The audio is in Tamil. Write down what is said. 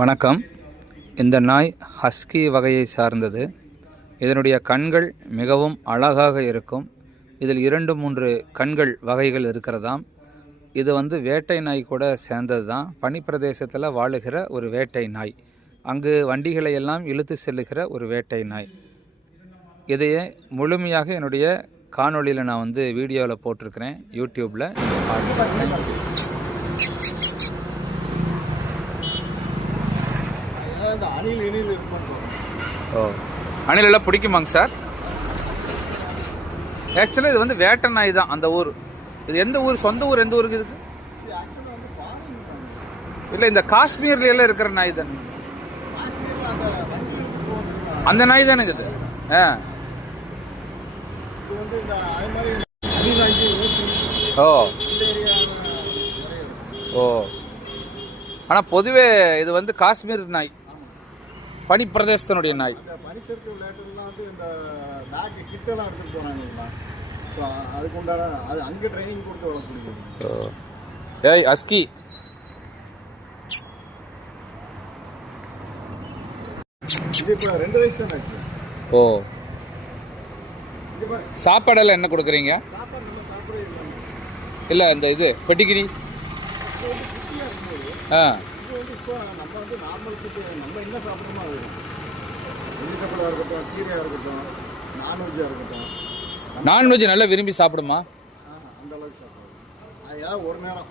வணக்கம். இந்த நாய் ஹஸ்கி வகையை சார்ந்தது. இதனுடைய கண்கள் மிகவும் அழகாக இருக்கும். இதில் 2-3 கண்கள் வகைகள் இருக்கிறதாம். இது வேட்டை நாய் கூட சேர்ந்தது தான். பனிப்பிரதேசத்தில் வாழுகிற ஒரு வேட்டை நாய். அங்கு வண்டிகளை எல்லாம் இழுத்து செல்லுகிற ஒரு வேட்டை நாய். இதையே முழுமையாக என்னுடைய காணொளியில் நான் வீடியோவில் போட்டிருக்கிறேன் யூடியூப்பில். அணில் எல்லாம் பிடிக்குமாங்க சார்? ஆக்சுவலாக இது வேட்டை நாய் தான். அந்த ஊர் இது எந்த ஊர்? சொந்த ஊர் எந்த ஊருக்கு இருக்கு? இல்லை, இந்த காஷ்மீர்ல எல்லாம் இருக்கிற நாய் தானே? அந்த நாய் தானே இது? ஓ ஓ ஆனா பொதுவே இது காஷ்மீர் நாய், பனி பிரதேசத்தினுடைய நாய். ஏய் அஸ்கி, ஓ சாப்பாடெல்லாம் என்ன கொடுக்குறீங்க? இல்ல இந்த இது பெட்டிகிரி. நம்ம என்ன சாப்பிடுறோமோ அது வெஜிடபிளாக இருக்கட்டும், கீரையாக இருக்கட்டும், நான்வெஜ்ஜாக இருக்கட்டும். நான்வெஜ் நல்லா விரும்பி சாப்பிடுமா? அந்த அளவுக்கு சாப்பிடுவோம். ஒரு நேரம்